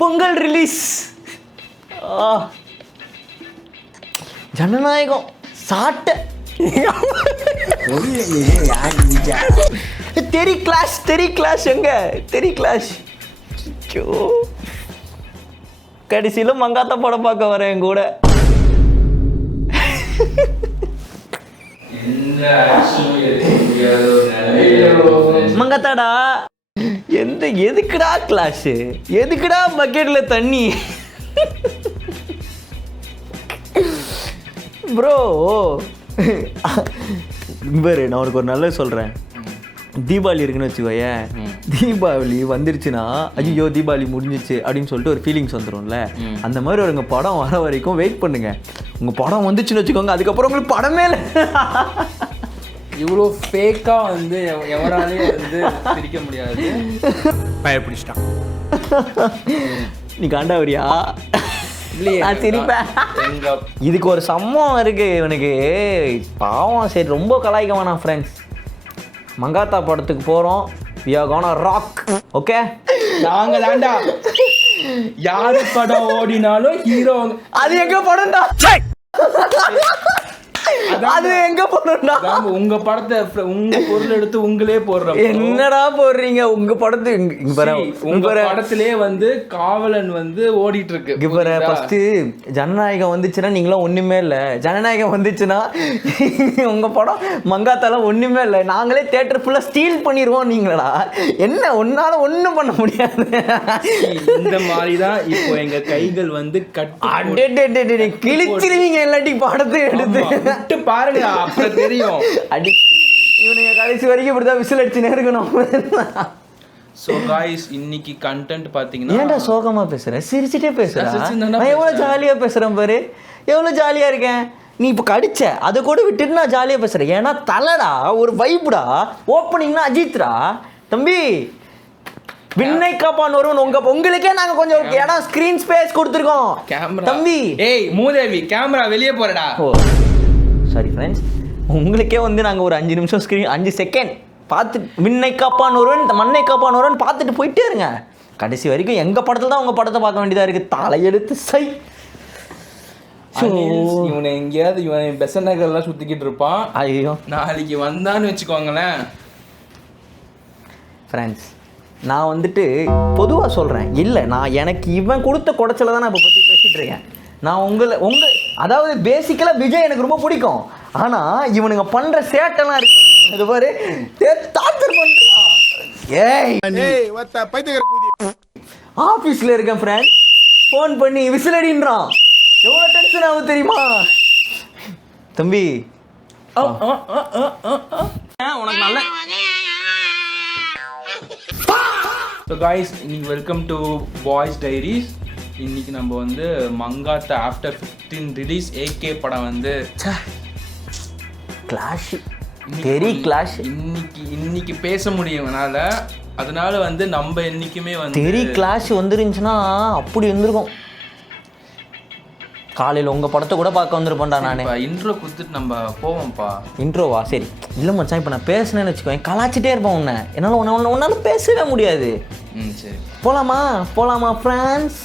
Pongal release. ஜனநாயகம் சாட்ட தெரி கிளாஷ் எங்க தெரி கிளாஷ். கடைசியில மங்காத்தா படம் பார்க்க வரேன் என் கூட. மங்காத்தாடா எதுக்குடா கிளாஷ், எதுக்குடா பக்கெட்ல தண்ணி ப்ரோ. பாரு நான் உனக்கு ஒரு நல்லது சொல்கிறேன். தீபாவளி இருக்குன்னு வச்சுக்கோயேன், தீபாவளி வந்துருச்சுன்னா ஐயோ தீபாவளி முடிஞ்சிச்சு அப்படின்னு சொல்லிட்டு ஒரு ஃபீலிங்ஸ் வந்துடும்ல. அந்த மாதிரி ஒரு உங்கள் படம் வர வரைக்கும் வெயிட் பண்ணுங்க. உங்கள் படம் வந்துச்சுன்னு வச்சுக்கோங்க, அதுக்கப்புறம் உங்களுக்கு படமே இல்லை. இவ்வளோ ஃபேக்காக வந்து எவராலே வந்து பிரிக்க முடியாது. பயப்பிடிச்சிட்டான். நீ காண்டாவரியா? இதுக்கு ஒரு சம்மம் இருக்கு இவனுக்கு பாவம். சரி ரொம்ப கலாய்க்க வேணாம் ஃப்ரெண்ட்ஸ். மங்காத்தா படத்துக்கு போகிறோம். we are gonna rock. Okay நாங்க தாண்டா யாரு படம் ஓடினாலும் ஹீரோ. அது எங்க படம்டா? அது எங்க போறோம்னா உங்க படத்தை உங்க பொருள் எடுத்து உங்களே போடுறோம். என்னடா போடுறீங்க உங்க படத்து? உங்க படத்திலே வந்து காவலன் வந்து ஓடிட்டு இருக்கு. இப்ப ஃபர்ஸ்ட் ஜனநாயகம் வந்துச்சுன்னா நீங்களாம் ஒண்ணுமே இல்ல. ஜனநாயகம் வந்துச்சுன்னா உங்க படம் மங்காத்தால ஒண்ணுமே இல்லை. நாங்களே தியேட்டர் ஃபுல்லா ஸ்டீல் பண்ணிடுவோம். நீங்களா என்ன ஒன்னால ஒண்ணும் பண்ண முடியாது. இந்த மாதிரிதான் இப்போ எங்க கைகள் வந்து கிழிச்சிருவீங்க எல்லாட்டி படத்தை எடுத்து பாருங்க, அப்புறம் தெரியும். அடி இவனுங்க கடைசி வரைக்கும் இப்படிதான் விசில் அடிச்சுனே இருக்கணும். சோ गाइस இன்னைக்கு கண்டென்ட் பாத்தீங்கன்னா, ஏன்டா சோகமா பேசுற? சிரிச்சிட்டே பேசுற. நான் எவ்வளவு ஜாலியா பேசுறேன் பாரு, எவ்வளவு ஜாலியா இருக்கேன். நீ இப்ப கடிச்ச அதை கூட விட்டுட்டு நான் ஜாலியா பேசுறேன். ஏன்னா தலைடா ஒரு வைப்டா. ஓப்பனிங்னா அஜித்ரா தம்பி. விண்ணை காப்பான் ஒருவன் உங்களுக்கே நாங்க கொஞ்சம் இடம் ஸ்கிரீன் ஸ்பேஸ் கொடுத்துருக்கோம் தம்பி. ஏய் மூதேவி கேமரா வெளியே போறடா. சாரி ஃப்ரெண்ட்ஸ், உங்களுக்கே வந்து நாங்கள் ஒரு 5 நிமிஷம் ஸ்க்ரீன் 5 செகண்ட் பார்த்து விண்ணை காப்பான் ஒருவன் மண்ணை காப்பான் ஒருவன் பார்த்துட்டு போயிட்டே இருங்க. கடைசி வரைக்கும் எங்கள் படத்தில் தான் உங்கள் படத்தை பார்க்க வேண்டியதாக இருக்குது. தலையெடுத்து சை. இவனை எங்கேயாவது இவன் பெசன் நகர்லாம் சுற்றிக்கிட்டு இருப்பான். ஐயோ நாளைக்கு வந்தான்னு வச்சுக்கோங்களேன் ஃப்ரெண்ட்ஸ். நான் வந்துட்டு பொதுவாக சொல்கிறேன், இல்லை நான் எனக்கு இவன் கொடுத்த குடைச்சலை தான் நான் இப்போ பற்றி பேசிகிட்டு இருக்கேன். நான் உங்கள் அதாவது பேசிக்கலாக விஜய் எனக்கு ரொம்ப பிடிக்கும். ஆனால் இவனுங்க பண்ணுற சேட்டெல்லாம் இருக்கு. இது பாரு டார்ச்சர் பண்ணுறான். ஆஃபீஸில் இருக்கேன் ஃப்ரெண்ட், ஃபோன் பண்ணி விசிலடின்றான். எவ்வளோ டென்ஷன் ஆகும் தெரியுமா தம்பி? உனக்கு நல்ல. ஸோ காய்ஸ் இன்னைக்கு வெல்கம் டு பாய்ஸ் டைரிஸ். இன்னைக்கு நம்ம வந்து மங்காத்தா ஆஃப்டர் 15 ரிலீஸ் ஏகே படம் வந்து கிளாஷ் பெரிய கிளாஷ். இன்னைக்கு பேச முடியும்னால அதனால வந்து நம்ம என்னைக்குமே வந்து பெரிய கிளாஷ் வந்துருந்துச்சுன்னா அப்படி இருந்திருக்கும். காலையில் உங்கள் படத்தை கூட பார்க்க வந்திருப்பேன்டா நான். இன்ட்ரோ கொடுத்துட்டு நம்ம போவோம்ப்பா. இன்ட்ரோவா? சரி. இல்லை மச்சான், இப்போ நான் பேசுனேன்னு வச்சுக்கோங்க கலாச்சிட்டே இருப்பேன் உன்னை. என்னால் ஒன்றாலும் பேசவே முடியாது. சரி போகலாமா ஃப்ரெண்ட்ஸ்?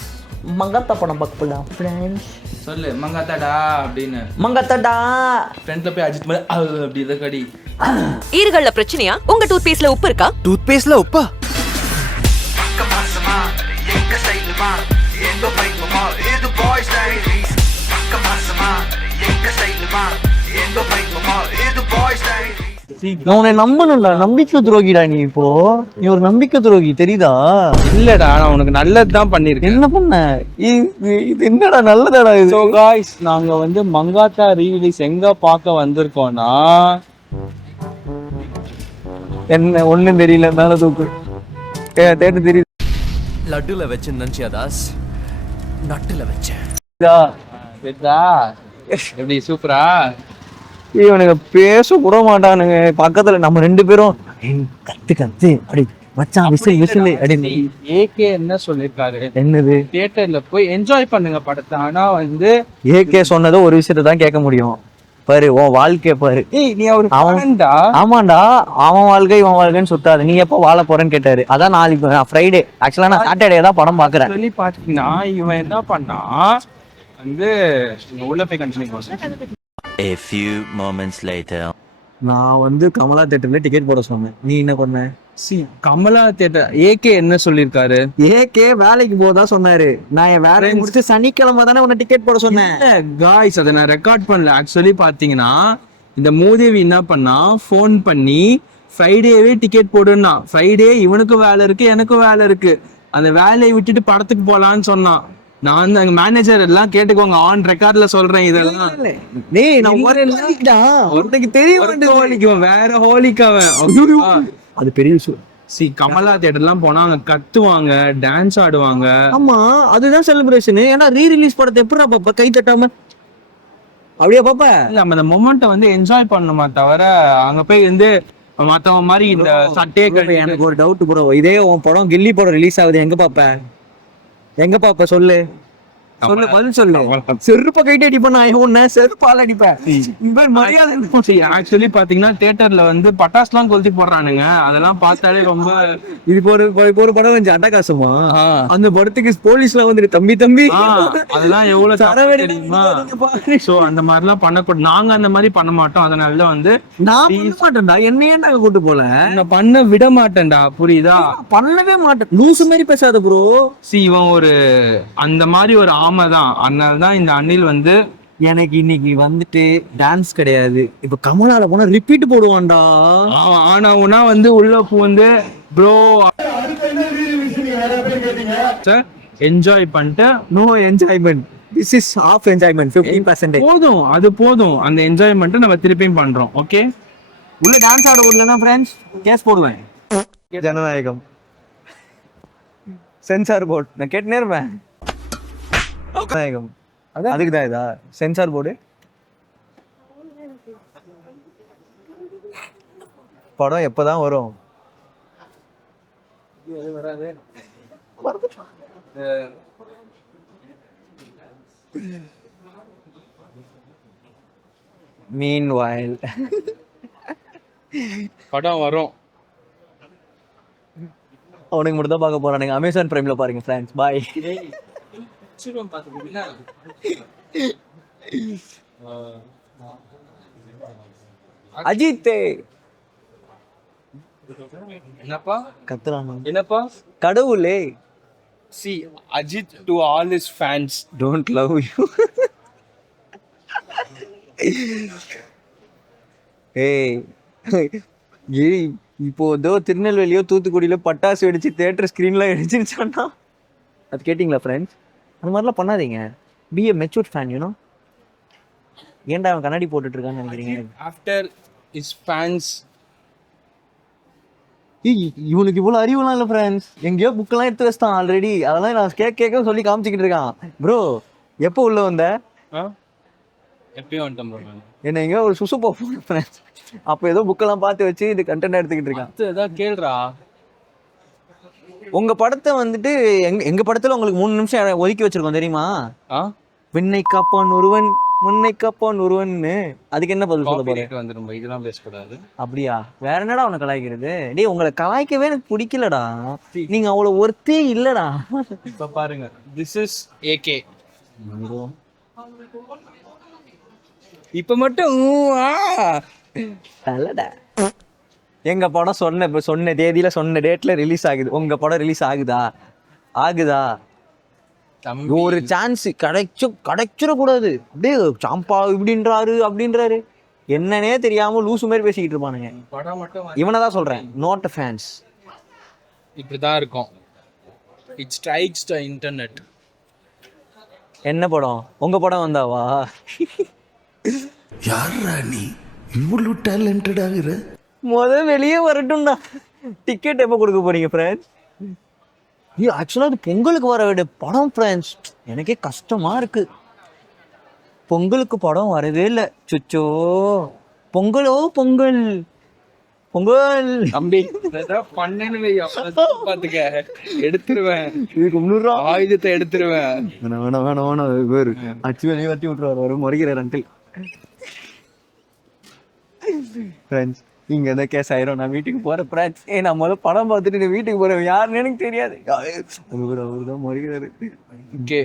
மங்காத்தா படம் பார்க்க போகலாம் ஃப்ரெண்ட்ஸ். சொல்லு மங்காத்தாடா அப்படின்னு. மங்காத்தாடா ஃப்ரெண்ட்ல போய் அஜித் மாதிரி அப்படி இதை கடி. ஈறுகள்ல பிரச்சனையா? உங்க டூத் பேஸ்ட்ல உப்பு இருக்கா? டூத் பேஸ்ட்ல உப்பா? நான் உன்னை நம்பணும்டா. நம்பிக்கை துரோகிடா நீ. இப்போ நீ ஒரு நம்பிக்கை துரோகி, தெரியுதா? இல்லடா நான் உனக்கு நல்லதுதான் பண்ணிருக்கேன். என்ன பண்ண? இது என்னடா நல்லதாடா இது? சோ गाइस நாங்க வந்து மங்காத்தா ரீரிலீஸ் எங்க பார்க்க வந்திருக்கோம்னா, என்ன ஒண்ணும் தெரியல, மேல தூக்கு தேட்டு தெரியுது. லட்டுல வச்சேன் நினைச்சியா தாஸ்? நட்டுல வச்சேன். எப்படி சூப்பரா? இவனுங்க பேச கூட மாட்டானுங்க. பக்கத்துல நம்ம 2 பேரும் கத்து அப்படி மச்சான் விசில் அப்படின்னு. ஏகே என்ன சொல்லிருக்காரு? என்னது? தியேட்டர்ல போய் என்ஜாய் பண்ணுங்க படத்தை. ஆனா வந்து ஏகே சொன்னதோ ஒரு விஷயத்தை தான் கேட்க முடியும். பாரு உன் வாழ்க்கைய பாரு. நீ ஒரு அவன்டா. ஆமாண்டா, அவன் வாழ்க்கை இவன் வாழ்க்கைன்னு சுத்தாது. நீ எப்போ வாழ போறேன்னு கேட்டாரு. அதான் நாளைக்கு நான் ஃப்ரைடே, ஆக்சுவலா நான் சாட்டர்டே தான் படம் பாக்குறேன். சொல்லி பாத்தீங்கன்னா இவன் என்ன பண்ணா வந்து உள்ள போய் continue. A few moments later. நான் வந்து கமலா தியேட்டர்ல டிக்கெட் போட சொன்னேன். நீ என்ன பண்ண? கமலா தியேட்டர் ஏகே என்ன சொல்லிருக்காரு? ஏகே வேலைக்கு போதா சொன்னாரு. நான் என் வேலையை முடிச்சு சனிக்கிழமை தானே உன்னை டிக்கெட் போட சொன்னேன். காய்ஸ் அதை நான் ரெக்கார்ட் பண்ணல. ஆக்சுவலி பாத்தீங்கன்னா இந்த மூதேவி என்ன பண்ணா, ஃபோன் பண்ணி ஃப்ரைடேவே டிக்கெட் போடுன்னா. ஃப்ரைடே இவனுக்கும் வேலை இருக்கு எனக்கும் வேலை இருக்கு, அந்த வேலையை விட்டுட்டு படத்துக்கு போலான்னு சொன்னான். நான் வந்து எங்க மேனேஜர் எல்லாம் கேட்டுக்கோங்க, ஆன் ரெக்கார்ட்ல சொல்றேன் இதெல்லாம். டேய் நான் ஒருத்தருக்கு தெரியும் வேற ஹோலிக்கு அவன். அது பெரிய விஷயம். கமலா தியேட்டர்லாம் போனா அங்க கத்துவாங்க, டான்ஸ் ஆடுவாங்க. ஆமா அதுதான் செலிப்ரேஷன். ஏன்னா ரீ ரிலீஸ் படத்தை எப்படி பாப்பா கை தட்டாம அப்படியே பாப்பா? நம்ம அந்த மொமெண்ட்டை வந்து என்ஜாய் பண்ணணுமா தவிர அங்க போய் வந்து மத்தவங்க மாதிரி இந்த சட்டையே கட்டி. எனக்கு ஒரு டவுட் ப்ரோ, இதே உன் படம் கில்லி படம் ரிலீஸ் ஆகுது, எங்க பாப்ப? எங்க பாப்ப சொல்லு சொல்லு, பதில் சொல்லு. செருப்ப கைட்டு அடிப்பேன் நான், உன்ன செருப்பால அடிப்பேன். மரியாதை. ஆக்சுவலி பாத்தீங்கன்னா தியேட்டர்ல வந்து பட்டாசுலாம் கொளுத்தி போடுறானுங்க. அதெல்லாம் பார்த்தாலே ரொம்ப இது ஒரு படம் வந்து அட்டகாசமா. அந்த படத்துக்கு போலீஸ்ல வந்துட்டு தம்பி தம்பி அதெல்லாம் எவ்வளவு தெரியுமா? சோ அந்த மாதிரி எல்லாம் பண்ணக்கூடாது. நாங்க அந்த மாதிரி பண்ண மாட்டோம். அதனாலதான் வந்து நான் பண்ண மாட்டேன்டா. என்னையே நாங்க கூட்டு போல நான் பண்ண விட மாட்டேன்டா, புரியுதா? பண்ணவே மாட்டேன். லூசு மாதிரி பேசாத ப்ரோ. இவன் ஒரு அந்த மாதிரி ஒரு ஆமைதான். அதனாலதான் இந்த அணில் வந்து எனக்கு இன்னைக்கு வந்துட்டு டான்ஸ் கிடையாது. இப்ப கமலால போனா ரிப்பீட் போடுவான்டா. ஆனா வந்து உள்ள வந்து ப்ரோ என்ஜாய் பண்ணிட்டு no enjoyment. This is of enjoyment 50%. போதும், அது போதும். அந்த என்ஜாய்மெண்ட் நம்ம திருப்பியும் பண்றோம். ஓகே, உள்ள டான்ஸ் ஆட விடலன்னா ஃப்ரெண்ட்ஸ் கேஸ் போடுவேன். ஜனநாயகம் சென்சார் போர்டு நான் கேட்டுனே இருப்பேன். ஜனநாயகம் அதுக்கு தான் இதா சென்சார் போர்டு. படம் எப்பதான் வரும்? Meanwhile படம் வரும். அவனுக்கு மட்டும் தான் பார்க்க போறானுங்க. அமேசான் பிரைம்ல பாருங்க ஃப்ரெண்ட்ஸ். பாய். அஜித் என்னப்பா கத்துறானு? என்னப்பா கடவுளே. See, Ajit to all his fans. Don't love you. ஏய் இப்போ ஏதோ திருநெல்வேலியோ தூத்துக்குடியில பட்டாசு வெடிச்சு தியேட்டர் ஸ்கிரீன்லாம் வெடிச்சிருச்சான்னா அது கேட்டிங்களா ஃப்ரெண்ட்ஸ்? அந்த மாதிரிலாம் பண்ணாதீங்க. பி எ மெச்சூர்ட் ஃபேன் யூனோ. ஏன்டா அவன் கண்ணாடி போட்டுட்டு இருக்கான்னு நினைக்கிறீங்க? After his fans. இவனுக்கு இவ்வளோ அறிவுலாம் இல்லை ஃப்ரெண்ட்ஸ். எங்கேயோ புக்கெல்லாம் எடுத்து வச்சிட்டான் ஆல்ரெடி. அதெல்லாம் நான் கேட்க சொல்லி காமிச்சிக்கிட்டு இருக்கான். ப்ரோ எப்போ உள்ள வந்த? எப்பயும் வந்துட்டேன் ப்ரோ. என்ன எங்கேயோ ஒரு சுசு போன ஃப்ரெண்ட்ஸ். அப்போ ஏதோ புக்கெல்லாம் பார்த்து வச்சு இது கண்டென்ட் எடுத்துக்கிட்டு இருக்கான். ஏதாவது கேள்றா. உங்க படத்தை வந்துட்டு எங்க படத்துல உங்களுக்கு 3 நிமிஷம் ஒதுக்கி வச்சிருக்கோம் தெரியுமா? விண்ணை காப்பான் ஒருவன் முன்னை காப்பான் ஒருவன்னு. அதுக்கு என்ன பதில் சொல்ல போறேன்? இதெல்லாம் பேசக்கூடாது. அப்படியா? வேற என்னடா உன்னை கலாய்க்கிறது? டேய் உங்களை கலாய்க்கவே எனக்கு பிடிக்கலடா. நீங்க அவ்வளவு ஒருத்தே இல்லடா. இப்ப பாருங்க, திஸ் இஸ் ஏகே. இப்ப மட்டும் எங்க படம் சொன்ன தேதியில சொன்ன டேட்ல ரிலீஸ் ஆகுது. உங்க படம் ரிலீஸ் ஆகுதா? ஒரு சான்ஸ் கிடைச்சிடக்கூடாது. அப்படியே சாம்பா அப்படின்றாரு என்னன்னே தெரியாம லூசு மாதிரி பேசிக்கிட்டு இருப்பானுங்க. படம் மட்டும் இவனதான் சொல்றேன், நாட் ஃபேன்ஸ். இப்படிதான் இருக்கும். It strikes the internet. என்ன படம்? உங்க படம் வந்தாவா? யாரா நீ இவ்வளவு டேலண்டட் ஆகுற? வெளியே வரட்டும்டா. டிக்கெட் எப்போ கொடுக்க போறீங்க ஃப்ரெண்ட்ஸ்? ஆக்சுவலாக அது பொங்கலுக்கு வர வேண்டிய படம் ஃப்ரெண்ட்ஸ். எனக்கே கஷ்டமா இருக்கு. பொங்கலுக்கு படம் வரவே இல்லை. சுச்சோ பொங்கல் தம்பி பண்ணு பாத்துக்க, எடுத்துருவேன். ஆயுதத்தை எடுத்துருவேன். வேணாம் அச்சு வெளியே வட்டி விட்டுருவாரு. முறைகிறார் அங்கிள். ஃப்ரெண்ட்ஸ் இங்கே எதாவது கேஸ் ஆயிரும், நான் வீட்டுக்கு போகிறேன் ஃப்ரெண்ட்ஸ். நான் முதல்ல படம் பார்த்துட்டு நீ வீட்டுக்கு போகிறேன், யாருன்னு எனக்கு தெரியாது. அவர் தான் மறுக்கிறாரு. Okay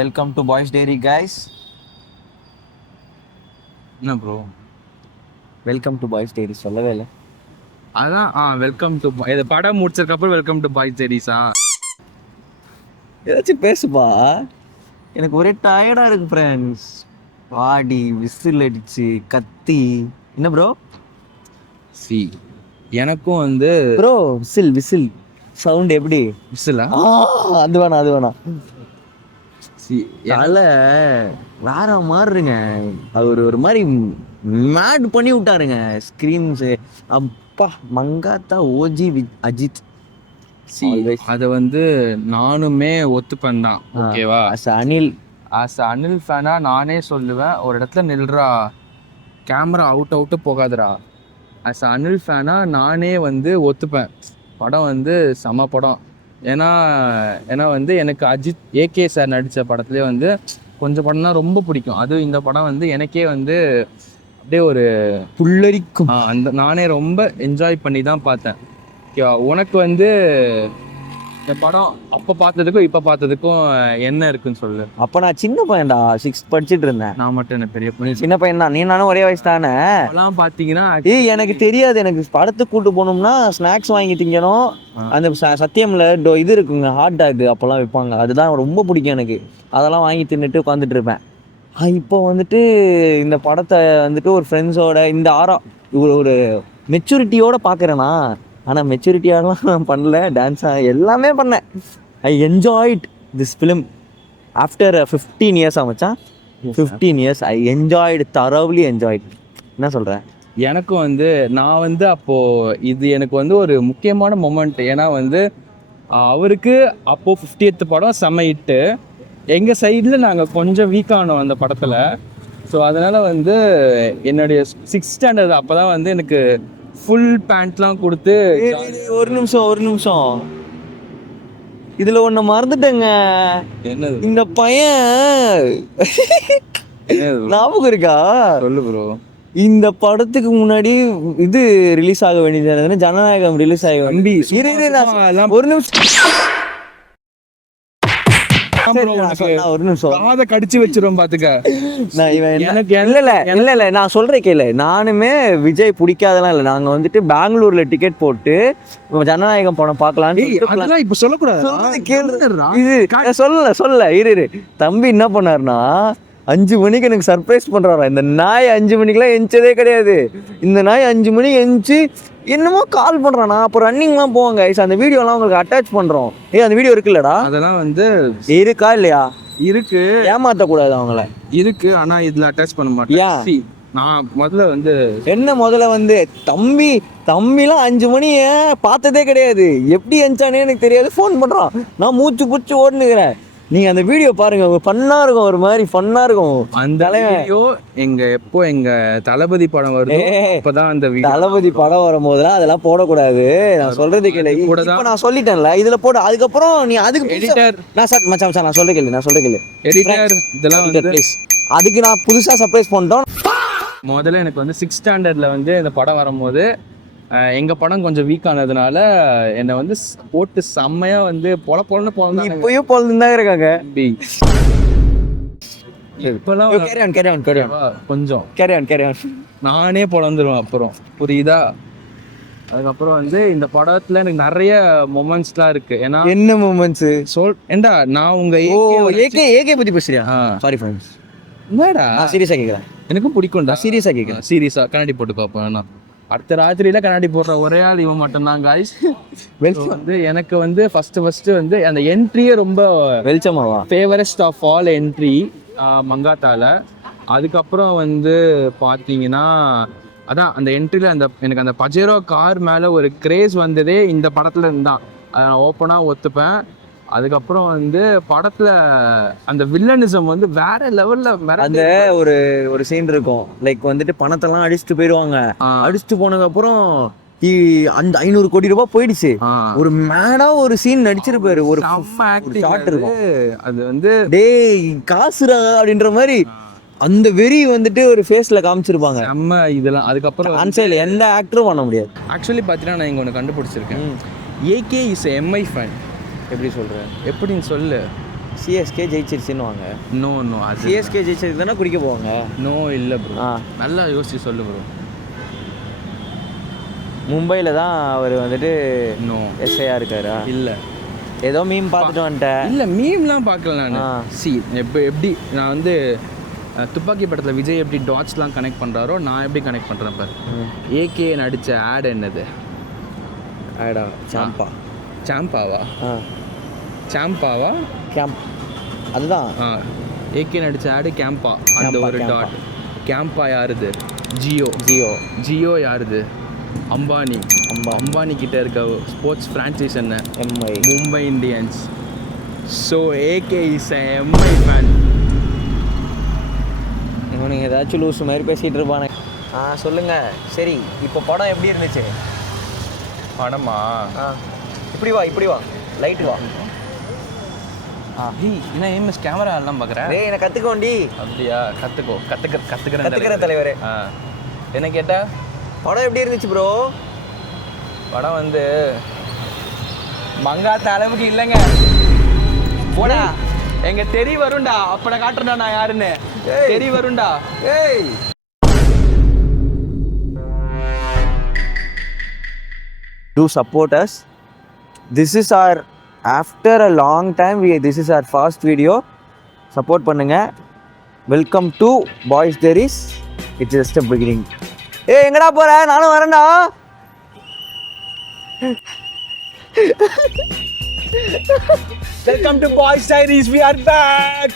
welcome to boys dairy guys. என்ன bro? Welcome to boys dairy சொல்லவே இல்லை. அதான் வெல்கம் டு இது படம் முடிச்சதுக்கப்புறம் வெல்கம் டு பாய்ஸ் டேரிஸா? ஏதாச்சும் பேசுப்பா, எனக்கு ஒரே டயர்டாக இருக்கு ஃப்ரெண்ட்ஸ். வாடி விசில் அடிச்சு கத்தி. என்ன ப்ரோ? சி எனக்கும் வந்து ப்ரோ விசில் விசில் சவுண்ட் எப்படி? விசிலா? அது வேணாம் அது வேணாம். சி தலை வேற மாதிரிங்க. அது ஒரு மாதிரி மேட் பண்ணி விட்டாருங்க ஸ்க்ரீன்ஸு. அப்பா மங்காத்தா ஓஜி வித் அஜித். சி அதை வந்து நானுமே ஒத்துப்பேன் தான். ஓகேவா? அனில் ஃபேனா நானே சொல்லுவேன், ஒரு இடத்துல நில்றா, கேமரா அவுட்டு போகாதுடா. அனில் ஃபேனா நானே வந்து ஒத்துப்பேன், படம் வந்து செம படம். ஏன்னா வந்து எனக்கு அஜித் ஏகே சார் நடித்த படத்துலேயே வந்து கொஞ்சம் படம் தான் ரொம்ப பிடிக்கும். அதுவும் இந்த படம் வந்து எனக்கே வந்து அப்படியே ஒரு புல்லரிக்கும். அந்த நானே ரொம்ப என்ஜாய் பண்ணி தான் பார்த்தேன். ஓகேவா? உனக்கு வந்து இந்த படம் அப்போ பார்த்ததுக்கும் இப்போ பார்த்ததுக்கும் என்ன இருக்குன்னு சொல்லு. அப்போ நான் சின்ன பையன்டா, 6 படிச்சுட்டு இருந்தேன். நான் மட்டும் என்ன பெரிய பையன்? சின்ன பையன் தான், நீ நானும் ஒரே வயசு தானே. அப்பெல்லாம் பார்த்தீங்கன்னா எனக்கு தெரியாது. எனக்கு படத்துக்கு கூட்டு போனோம்னா ஸ்நாக்ஸ் வாங்கி திங்கணும். அந்த சத்தியம்ல இது இருக்குங்க, ஹாட் டாக் அப்போல்லாம் விற்பாங்க, அதுதான் ரொம்ப பிடிக்கும் எனக்கு. அதெல்லாம் வாங்கி தின்னுட்டு உட்காந்துட்டு இருப்பேன். இப்போ வந்துட்டு இந்த படத்தை வந்துட்டு ஒரு ஃப்ரெண்ட்ஸோட இந்த ஒரு மெச்சூரிட்டியோட பார்க்குறேன்னா. ஆனால் மெச்சூரிட்டியாலாம் நான் பண்ணல, டான்ஸாக எல்லாமே பண்ணேன். I enjoyed this film after 15 years ஆமாச்சான். 15 years I enjoyed, thoroughly enjoyed. என்ன சொல்கிறேன்? எனக்கும் வந்து நான் வந்து அப்போது இது எனக்கு வந்து ஒரு முக்கியமான மொமெண்ட். ஏன்னா வந்து அவருக்கு அப்போது 50th படம் செம்ம ஹிட்டு. எங்கள் சைடில் நாங்கள் கொஞ்சம் வீக்கானோம் அந்த படத்தில். ஸோ அதனால் வந்து என்னுடைய 6th ஸ்டாண்டர்ட் அப்போ தான் வந்து எனக்கு ஃபுல் பேண்ட்லாம் கொடுத்து. ஒரு நிமிஷம் இதில் ஒன்று மறந்துட்டேங்க. என்னது? இந்த பையன் ஞாபகம் இருக்கா? சொல்லு ப்ரோ. இந்த படத்துக்கு முன்னாடி இது ரிலீஸ் ஆக வேண்டியது, ஜனநாயகம் ரிலீஸ் ஆக தம்பி, ஒரு நிமிஷம் ஒரு நிமிஷம் காதை கடிச்சு வச்சிரும் பாத்துக்க. இல்ல நான் சொல்றேன் கேளு. நானுமே விஜய் பிடிக்காதெல்லாம் இல்லை. நாங்க வந்துட்டு பெங்களூர்ல டிக்கெட் போட்டு ஜனநாயகம் படம் பார்க்கலான்னு இப்ப சொல்லக்கூடாது. இது சொல்ல இரு. தம்பி என்ன பண்ணாருன்னா 5 மணிக்கு எனக்கு சர்ப்ரைஸ் பண்றாரா. இந்த நாய் 5 மணிக்கெல்லாம் எந்திச்சதே கிடையாது. இந்த நாய் 5 மணிக்கு எந்திச்சு என்னமோ கால் பண்றானா. அப்போ ரன்னிங்லாம் போவாங்க. அந்த வீடியோலாம் உங்களுக்கு அட்டாச் பண்றோம். அந்த வீடியோ இருக்குல்லடா? அதெல்லாம் வந்து இருக்கா இல்லையா? இருக்கு. ஏமாத்த கூடாது அவங்கள. இருக்கு, ஆனா இதுல அட்டாச் பண்ண மாட்டேன். நான் முதல்ல வந்து தம்பிலாம் 5 மணிய பார்த்ததே கிடையாது. எப்படி எந்திச்சானே எனக்கு தெரியாது. ஃபோன் பண்றான், நான் மூச்சு பூச்சி ஓடுனுக்கிறேன். நீங்க அந்த வீடியோ பாருங்க, ஃபன்னா இருக்கும், ஒரு மாதிரி ஃபன்னா இருக்கும். அந்த வீடியோ எங்க தளபதி படம் வருது அப்பதான் அந்த தளபதி படம் வரும்போதுலாம் அதெல்லாம் போடக்கூடாது. நான் சொல்றது கேளு. இப்ப நான் சொல்லிட்டேன்ல, இதுல போடு. அதுக்கப்புறம் நீ அதுக்கு எடிட்டர் நான் சொல்ற கேளு எடிட்டர் இதெல்லாம் வந்து ப்ளீஸ். அதுக்கு நான் புதுசா சர்ப்ரைஸ் பண்ணிட்டோம். முதல்ல எனக்கு வந்து 6th ஸ்டாண்டர்ட்ல வந்து இந்த படம் வரும்போது எங்க படம் கொஞ்சம் வீக் ஆனதுனால என்னை வந்து போட்டு செம்மையா வந்து பொழன்னு போனாங்க. இப்பயும் பொழுதுதான் இருக்காங்க. இப்பெல்லாம் கொஞ்சம் நானே பொழந்துருவேன். அப்புறம் புரியுதா? அதுக்கப்புறம் வந்து இந்த படத்துல எனக்கு நிறைய மொமெண்ட்ஸ்லாம் இருக்கு. ஏன்னா என்ன மொமெண்ட்ஸ் ஏண்டா நான் உங்க ஏகே பத்தி பேசுறியா? Sorry friends. என்னடா சீரியஸா கேக்குறேன். எனக்கும் பிடிக்கும்டா. சீரியஸா கேக்குறேன். சீரியஸா கண்ணாடி போட்டு பார்ப்பேன். அடுத்த ராத்திரியில கண்ணாடி போடுற ஒரே ஆள் இவன் மட்டும்தான் காய்ஸ். வந்து எனக்கு வந்து ஃபர்ஸ்ட் வந்து அந்த என்ட்ரியே ரொம்ப வெளிச்சமாவா ஃபேவரஸ்ட் ஆஃப் ஆல் என்ட்ரி மங்காத்தால. அதுக்கப்புறம் வந்து பார்த்தீங்கன்னா அதான் அந்த என்ட்ரியில் எனக்கு அந்த பஜேரோ கார் மேலே ஒரு கிரேஸ் வந்ததே இந்த படத்துல இருந்தான். அதை நான் ஓப்பனாக ஒத்துப்பேன். அதுக்கப்புறம் வந்து படத்தில் அந்த வில்லனிசம் வந்து வேற லெவலில் அந்த ஒரு சீன் இருக்கும். லைக் வந்துட்டு பணத்தெல்லாம் அடிச்சுட்டு போயிடுவாங்க. அடிச்சுட்டு போனதுக்கப்புறம் அந்த 500 கோடி ரூபாய் போயிடுச்சு. ஒரு மேடா ஒரு சீன் நடிச்சிருப்பாரு. ஒரு ஷாட் இருக்கும். அது வந்து டேய் காசுரா அப்படின்ற மாதிரி அந்த வெறி வந்துட்டு ஒரு ஃபேஸ்ல காமிச்சிருப்பாங்க. நம்ம இதெல்லாம் அதுக்கப்புறம் ஆன்சைல எந்த ஆக்டரும் பண்ண முடியாது. ஆக்சுவலி பார்த்தீங்கன்னா நான் இங்கே ஒன்று கண்டுபிடிச்சிருக்கேன். AK is MI fan. எப்படி சொல்றேன்? எப்படின்னு சொல்லு. சிஎஸ்கே ஜெயிச்சிருச்சுன்னு வாங்க. நோ அது சிஎஸ்கே ஜெயிச்சிருக்கு தானே குடிக்க போவாங்க. நோ இல்லை ப்ரோ, நல்லா யோசிச்சு சொல்லு ப்ரோ. மும்பையில் தான் அவர் வந்துட்டு நோ எஸ்ஐயா இருக்காரா? இல்லை, ஏதோ மீம் பார்த்துட்டு வந்துட்டேன். இல்லை மீம்லாம் பார்க்கல நான். எப்படி நான் வந்து துப்பாக்கி படத்தில் விஜய் எப்படி டாட்ஸ்லாம் கனெக்ட் பண்ணுறாரோ நான் எப்படி கனெக்ட் பண்ணுறேன் பாரு. ஏகே நடித்த ஆட் என்னது? ஆடா சாம்பாவா கேம்ப். அதுதான் ஏகே நடித்த ஆடு கேம்பா. அந்த ஒரு டாட் கேம்பா யாருது? ஜியோ யாருது? அம்பானி கிட்ட இருக்க ஸ்போர்ட்ஸ் ஃப்ரான்ச்சைஸ் என்ன? Mumbai Indians. So AK is MI fan. இவனுங்க ஏதாச்சும் லூஸ் மாதிரி பேசிகிட்டு இருப்பானே. சொல்லுங்க. சரி, இப்போ படம் எப்படி இருந்துச்சு? படமா? இப்படி வா லைட்டு வா. என்ன எம்எஸ் கேமரா எல்லாம் பார்க்குறேன். டேய் என்ன கற்றுக்கோண்டி. அப்படியா? கற்றுக்கிறேன் தலைவரே. என்ன கேட்டா படம் எப்படி இருந்துச்சு ப்ரோ? படம் வந்து மங்காத்த அளவுக்கு இல்லைங்க. போடா, எங்க தெரி வரும்டா. அப்பட காட்டுறா நான் யாருன்னு. தெரி வரும்டா. Do support us. This is our after a long time. This is our first video. Support பண்ணுங்க. Welcome to Boys There Is. It's just a beginning. ஏய் எங்கடா போற? நானும் வரேன்டா. Welcome to Boys Diaries. We are back.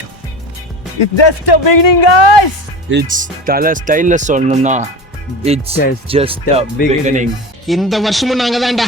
It's just a beginning, guys. It's தல ஸ்டைல்ல சொல்லணும்னா it's just a beginning. இந்த வருஷமும் நாங்க தான்டா.